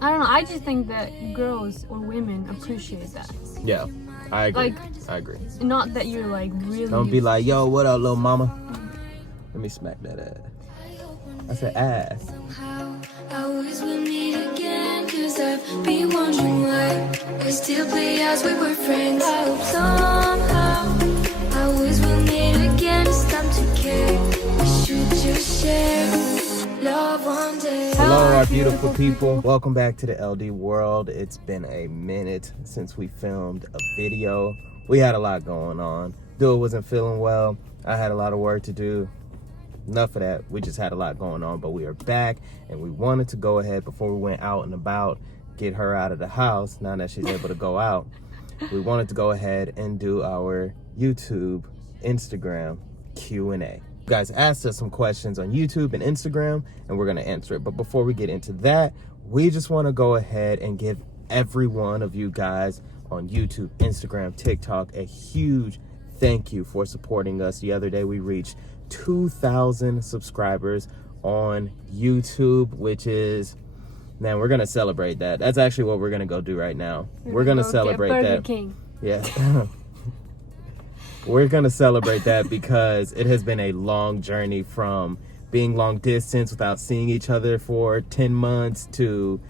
I don't know. I just think that girls or women appreciate that. Yeah, I agree. Like, I agree. Not that you're like really. Don't be like, yo, what up, little mama? Let me smack that ass. I said ass. I always will meet again, 'cause I've been wondering why we still play as we were friends. I hope somehow I always will meet again. It's time to care. We should just share love one day. Hello, our beautiful people. Welcome back to the LD world. It's been a minute since we filmed a video. We had a lot going on. Bill wasn't feeling well. I had a lot of work to do. Enough of that. We just had a lot going on, but we are back, and we wanted to go ahead before we went out and about, get her out of the house now that she's able to go out. We wanted to go ahead and do our YouTube, Instagram Q&A. You guys asked us some questions on YouTube and Instagram, and we're going to answer it. But before we get into that, we just want to go ahead and give every one of you guys on YouTube, Instagram, TikTok a huge thank you for supporting us. The other day we reached 2,000 subscribers on YouTube, which is, man, we're gonna celebrate that. That's actually what we're gonna go do right now. We're gonna celebrate that. King. Yeah. We're gonna celebrate that because it has been a long journey from being long distance without seeing each other for 10 months to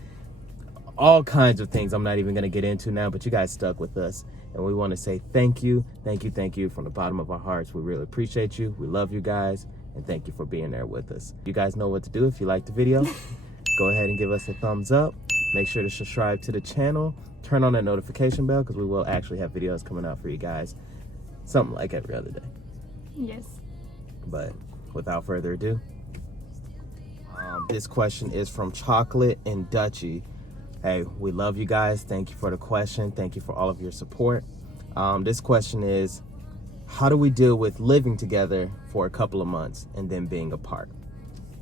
all kinds of things I'm not even gonna get into now, but you guys stuck with us. And we want to say thank you from the bottom of our hearts. We really appreciate you. We love you guys. And thank you for being there with us. You guys know what to do. If you like the video, go ahead and give us a thumbs up. Make sure to subscribe to the channel. Turn on that notification bell because we will actually have videos coming out for you guys. Something like every other day. Yes. But without further ado, this question is from Chocolate and Dutchie. Hey, we love you guys. Thank you for the question. Thank you for all of your support. This question is, how do we deal with living together for a couple of months and then being apart?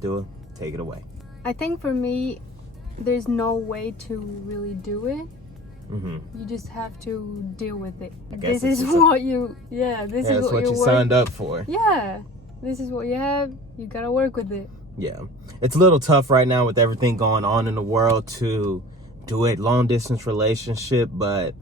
Dua, take it away. I think for me, there's no way to really do it. Mm-hmm. You just have to deal with it. This is what you, this is what you signed up for. Yeah, this is what you have. You gotta work with it. Yeah, it's a little tough right now with everything going on in the world to do a long distance relationship, but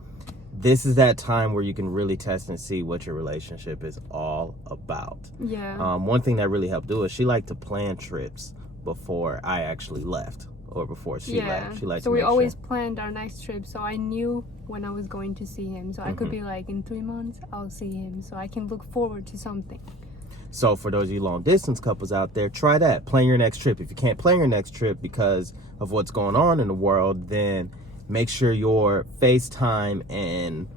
this is that time where you can really test and see what your relationship is all about. Yeah. One thing that really helped do is she liked to plan trips before I actually left or before she left. She liked so to we always sure. planned our next trip, so I knew when I was going to see him. So I could be like, in 3 months I'll see him, so I can look forward to something. So for those of you long distance couples out there, try that. Plan your next trip. If you can't plan your next trip because of what's going on in the world, then make sure your FaceTime and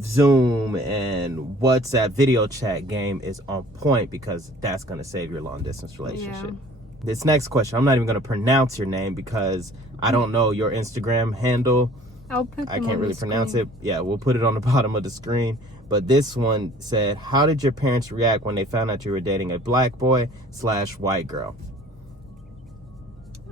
Zoom and WhatsApp video chat game is on point, because that's going to save your long distance relationship. Yeah. This next question, I'm not even going to pronounce your name because I don't know your Instagram handle. I can't really pronounce it. Yeah, we'll put it on the bottom of the screen. But this one said, how did your parents react when they found out you were dating a black boy / white girl?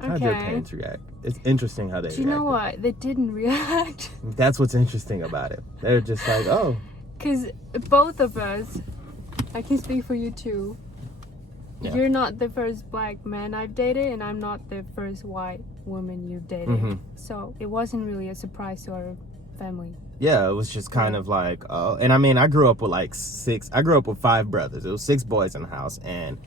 How did your parents react? It's interesting how they reacted. Do you know what? They didn't react. That's what's interesting about it. They're just like, oh. Because both of us, I can speak for you too. Yeah. You're not the first black man I've dated, and I'm not the first white woman you've dated. Mm-hmm. So it wasn't really a surprise to our family. Yeah, it was just kind of like, and I mean, I grew up with I grew up with 5 brothers. It was 6 boys in the house, and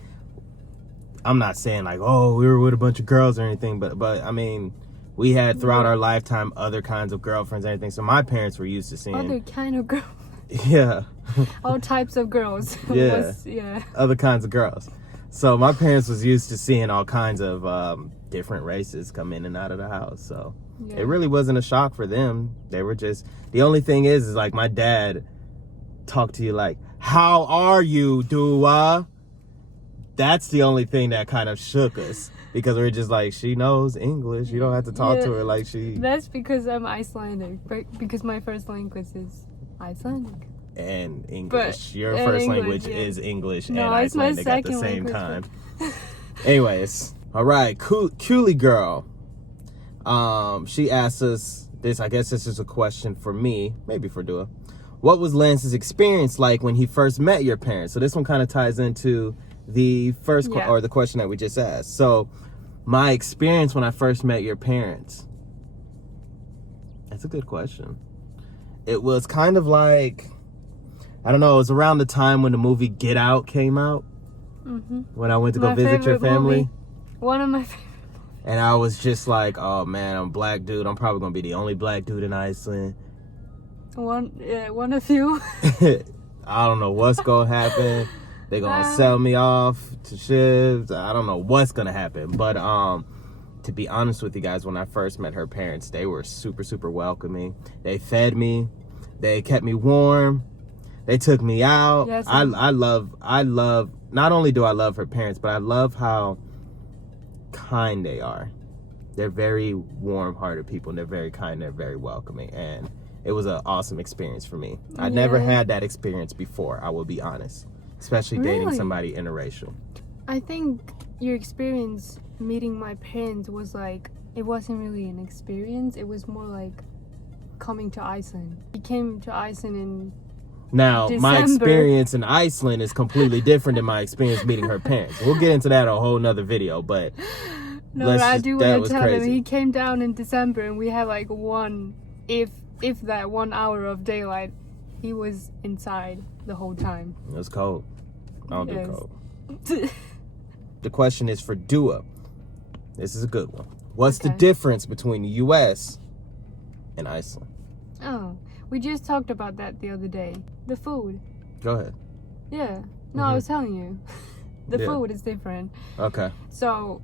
I'm not saying like, oh, we were with a bunch of girls or anything, but I mean, we had throughout our lifetime other kinds of girlfriends and everything. So my parents were used to seeing other kind of girls. Yeah. All types of girls. Yeah. Other kinds of girls. So my parents was used to seeing all kinds of different races come in and out of the house. So it really wasn't a shock for them. They were just, the only thing is like my dad talked to you like, how are you, Dua? That's the only thing that kind of shook us, because we're just like, she knows English. You don't have to talk to her like she... That's because I'm Icelandic, because my first language is Icelandic. And English. Your first language is English and Icelandic at the same time. Anyways, all right, Cooley girl. She asked us this. I guess this is a question for me, maybe for Dua. What was Lance's experience like when he first met your parents? So this one kind of ties into the first or the question that we just asked. So my experience when I first met your parents, That's a good question. It was kind of like, I don't know, it was around the time when the movie Get Out came out. When I went to go visit your family. Movie. One of my favorite. And I was just like, oh man, I'm a black dude. I'm probably going to be the only black dude in Iceland. One of you. I don't know what's going to happen. They're going to sell me off to ships. I don't know what's going to happen. But to be honest with you guys, when I first met her parents, they were super, super welcoming. They fed me. They kept me warm. They took me out. Yes, I love, not only do I love her parents, but I love how kind they are. They're very warm-hearted people, and they're very kind, they're very welcoming, and it was an awesome experience for me. I never had that experience before, I will be honest, especially dating somebody interracial. I think your experience meeting my parents was like, it wasn't really an experience, it was more like coming to Iceland. We came to Iceland in Now, December. My experience in Iceland is completely different than my experience meeting her parents. We'll get into that in a whole nother video, but no, I do want to tell him he came down in December and we had like if that 1 hour of daylight. He was inside the whole time. It was cold. I don't do cold. The question is for Dua. This is a good one. What's the difference between the U.S. and Iceland? Oh, we just talked about that the other day. The food. Go ahead. Yeah. No, I was telling you. The food is different. Okay. So,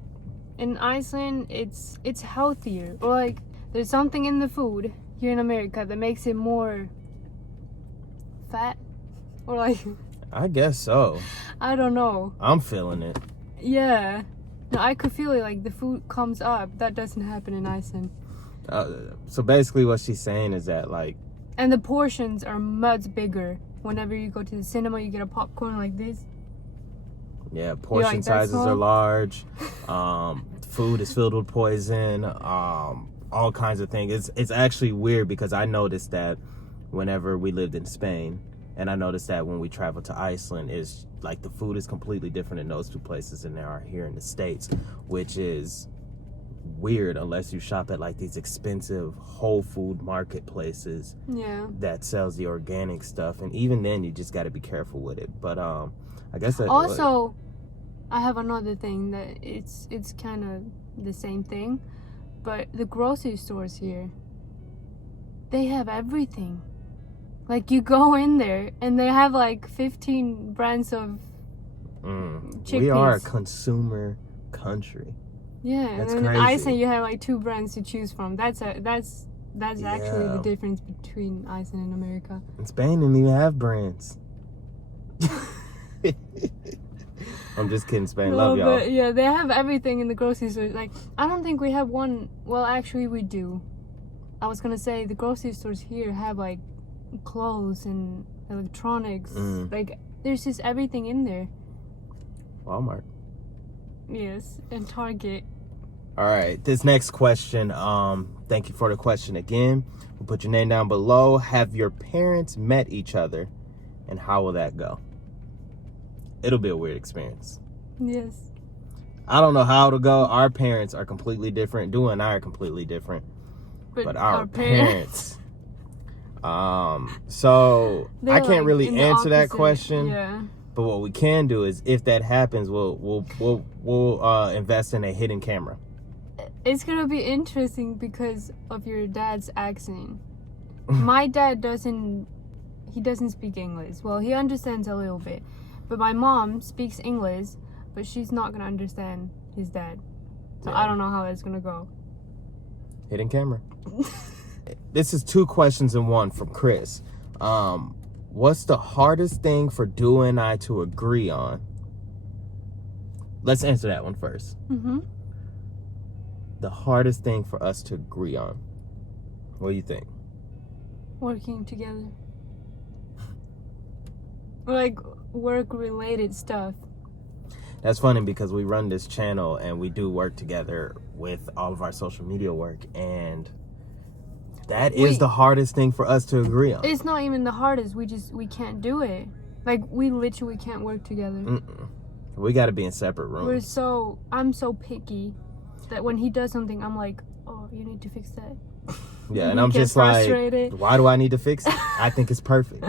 in Iceland, it's healthier. Or like, there's something in the food here in America that makes it more fat. Or like... I guess so. I don't know. I'm feeling it. Yeah. No, I could feel it, like the food comes up. That doesn't happen in Iceland. So basically what she's saying is that like... And the portions are much bigger. Whenever you go to the cinema, you get a popcorn like this. Yeah, portion sizes are large. Food is filled with poison. All kinds of things. It's actually weird because I noticed that whenever we lived in Spain, and I noticed that when we traveled to Iceland, is like the food is completely different in those two places than they are here in the States, which is weird unless you shop at like these expensive whole food marketplaces that sells the organic stuff, and even then you just got to be careful with it. But I guess that also I have another thing that it's kind of the same thing, but the grocery stores here, they have everything. Like you go in there and they have like 15 brands of chickpeas. We are a consumer country. Yeah, that's and then crazy. in Iceland you have like 2 brands to choose from. That's actually the difference between Iceland and America. In Spain, they don't even have brands. I'm just kidding, Spain. Love y'all. But yeah, they have everything in the grocery store. Like, I don't think we have one. Well, actually, we do. I was gonna say the grocery stores here have like clothes and electronics. Like, there's just everything in there. Walmart. Yes, and Target. All right, this next question, thank you for the question again. We'll put your name down below. Have your parents met each other, and how will that go? It'll be a weird experience. Yes. I don't know how it'll go. Our parents are completely different. Dua and I are completely different. But our parents. So they're I can't like really answer that question. Yeah. But what we can do is, if that happens, we'll invest in a hidden camera. It's gonna be interesting because of your dad's accent. My dad doesn't speak English. Well, he understands a little bit, but my mom speaks English, but she's not gonna understand his dad. So I don't know how that's gonna go. Hidden camera. This is 2 questions in one from Chris. What's the hardest thing for Dua and I to agree on? Let's answer that one first. The hardest thing for us to agree on. What do you think? Working together. Like work-related stuff. That's funny because we run this channel and we do work together with all of our social media work, and that is the hardest thing for us to agree on. It's not even the hardest. We can't do it. Like, we literally can't work together. We got to be in separate rooms. I'm so picky that when he does something, I'm like, oh oh, you need to fix that. Yeah, and You I'm get just like, frustrated. why do I need to fix it? I think it's perfect.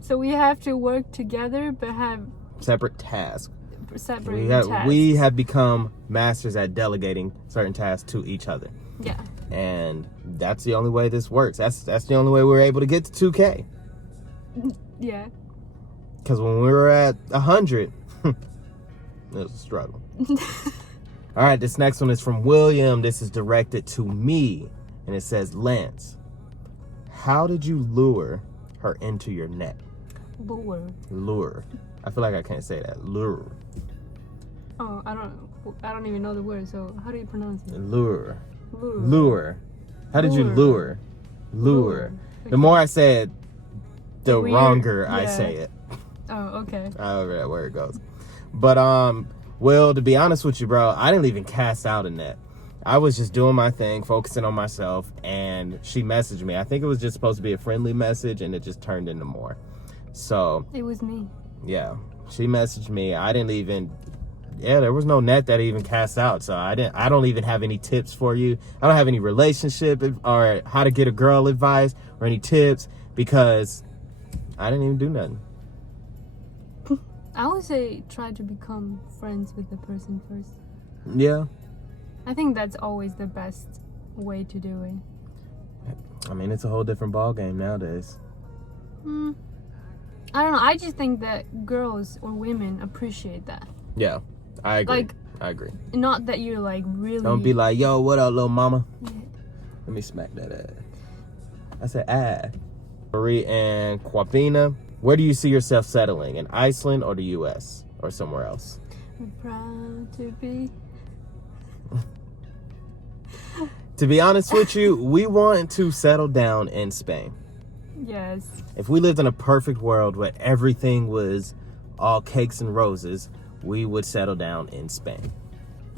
So we have to work together, but have Separate tasks. separate tasks. We have become masters at delegating certain tasks to each other. Yeah. And that's the only way this works. That's the only way we're able to get to 2K. Yeah. Because when we were at 100, it was a struggle. All right, this next one is from William. This is directed to me. And it says, Lance, how did you lure her into your net? Lure. I feel like I can't say that. Lure. Oh, I don't even know the word. So how do you pronounce it? Lure. Lure. Lure. How did you lure? Lure. The more I say it, the Weird. wronger I Yeah. say it. Oh, okay. However that word goes. But Will, to be honest with you, bro, I didn't even cast out a net. I was just doing my thing, focusing on myself, and she messaged me. I think it was just supposed to be a friendly message, and it just turned into more. So It was me. yeah, she messaged me. I didn't even. Yeah, there was no net that even cast out. So I don't even have any tips for you. I don't have any relationship or how to get a girl advice or any tips because I didn't even do nothing. I would say try to become friends with the person first. Yeah. I think that's always the best way to do it. I mean, it's a whole different ball game nowadays. I don't know. I just think that girls or women appreciate that. Yeah, I agree. Like- I agree. Not that you're like really. Don't be like, yo, what up, little mama? Let me smack that ass. I said, ah. Marie and Quapina, where do you see yourself settling? In Iceland or the U.S. or somewhere else? I'm proud to be. To be honest with you, we want to settle down in Spain. Yes. If we lived in a perfect world where everything was all cakes and roses, we would settle down in Spain.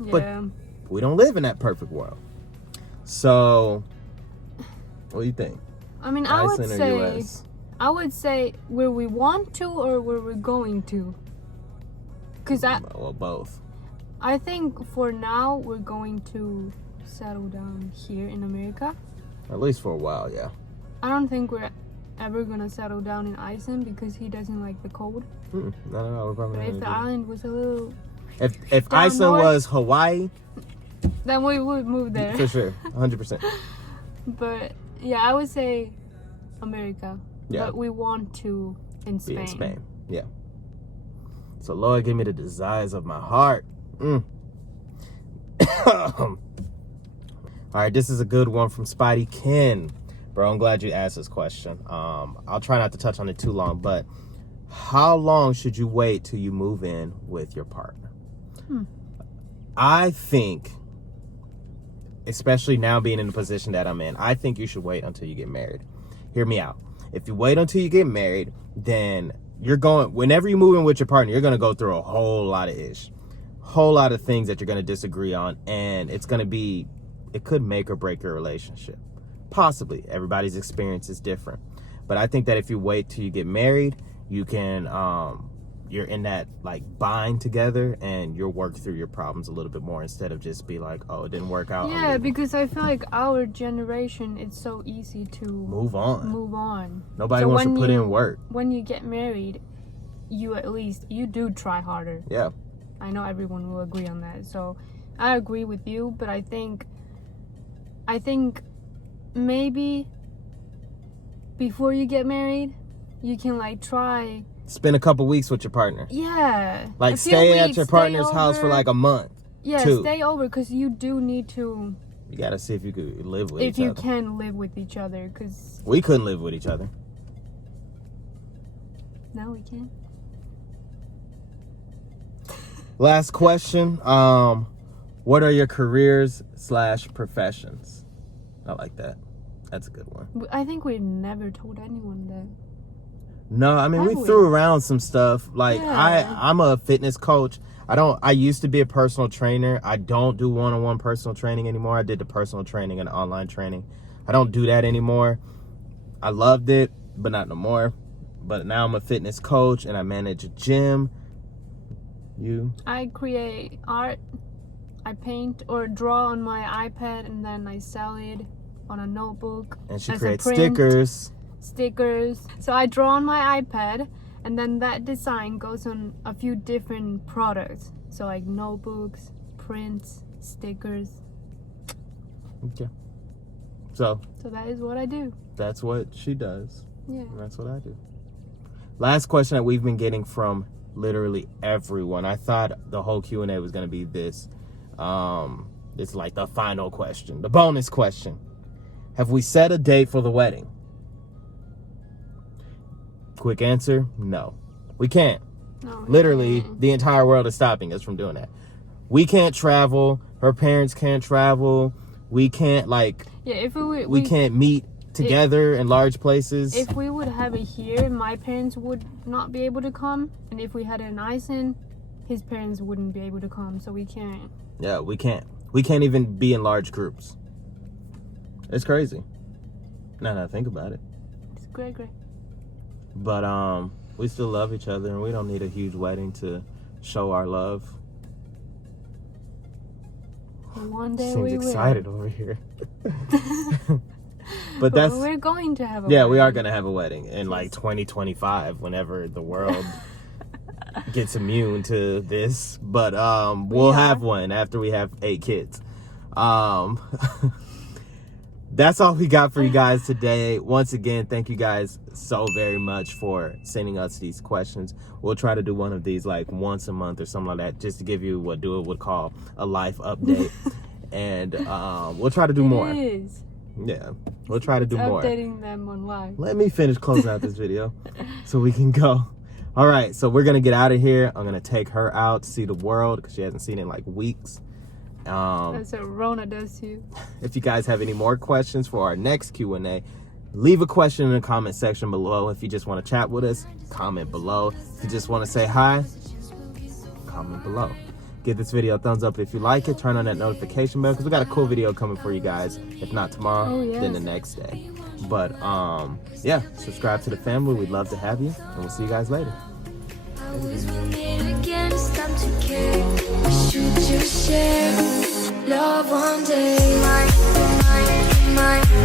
Yeah. We don't live in that perfect world. So, what do you think? I mean, Iceland or US? I would say where we want to or where we're going to. Cause Well, both. I think for now we're going to settle down here in America. At least for a while, yeah. I don't think we're ever gonna settle down in Iceland because he doesn't like the cold. No, we're probably But not if the gonna do island was a little, that. If down Iceland north- was Hawaii, then we would move there. for sure, 100%. But yeah, I would say America. Yeah. But we want to in Spain. Be in Spain, yeah. So Lord, give me the desires of my heart. All right, this is a good one from Spidey Ken. Bro, I'm glad you asked this question. I'll try not to touch on it too long, but how long should you wait till you move in with your partner? I think, especially now being in the position that I'm in, I think you should wait until you get married. Hear me out. If you wait until you get married, then whenever you move in with your partner, you're going to go through a whole lot of whole lot of things that you're going to disagree on, and it could make or break your relationship. Possibly. Everybody's experience is different. But I think that if you wait till you get married, you can, you're in that like bind together and you'll work through your problems a little bit more instead of just be like, oh, it didn't work out. Yeah, because I feel like our generation, it's so easy to move on. Nobody wants to put in work. When you get married, you do try harder. Yeah. I know everyone will agree on that. So I agree with you, but I think maybe before you get married, you can like try. Spend a couple weeks with your partner. Yeah. Like stay at your partner's house for like a month. Yeah, stay over because you do need to. You gotta see if you could live with each other. If you can live with each other, because we couldn't live with each other. now we can. Last question. What are your careers/professions? I like that. That's a good one. I think we've never told anyone that. No, I mean, we Have we? threw around some stuff. Like, Yeah. I'm a fitness coach. I used to be a personal trainer. I don't do one-on-one personal training anymore. I did the personal training and online training. I don't do that anymore. I loved it, but not no more. But now I'm a fitness coach and I manage a gym. You? I create art. I paint or draw on my iPad and then I sell it on a notebook. And she as a creates print. stickers. So I draw on my iPad and then that design goes on a few different products. So like notebooks, prints, stickers. Okay. So that is what I do. that's what she does. Yeah. And that's what I do. Last question that we've been getting from literally everyone. I thought the whole Q&A was going to be this. It's like the final question, the bonus question. Have we set a date for the wedding? Quick answer, no. We can't. No, Literally, yeah. the entire world is stopping us from doing that. We can't travel. Her parents can't travel. We can't, like, Yeah, if we can't meet together in large places. If we would have it here, my parents would not be able to come. And if we had it in Iceland, his parents wouldn't be able to come. So we can't. Yeah, we can't. We can't even be in large groups. It's crazy. Now that I think about it. It's great. But we still love each other, and we don't need a huge wedding to show our love. One day Seems we excited will. over here. But that's we're going to have a yeah, wedding. we are gonna have a wedding in like 2025, whenever the world gets immune to this. But we'll have one after we have 8 kids. That's all we got for you guys today. Once again, thank you guys so very much for sending us these questions. We'll try to do one of these like once a month or something like that, just to give you what Dua would call a life update. And we'll try to do more. It is. Yeah, we'll try to do more. Updating them on live. Let me finish closing out this video so we can go. All right, so we're gonna get out of here. I'm gonna take her out to see the world because she hasn't seen it in like weeks. That's what Rona does to you. If you guys have any more questions for our next Q&A, leave a question in the comment section below. If you just want to chat with us, comment below. If you just want to say hi, comment below. Give this video a thumbs up if you like it. Turn on that notification bell because we got a cool video coming for you guys. If not tomorrow, then the next day. But yeah, subscribe to the family. We'd love to have you, and we'll see you guys later. Always will meet again, it's time to care. We should just share love one day. Mine.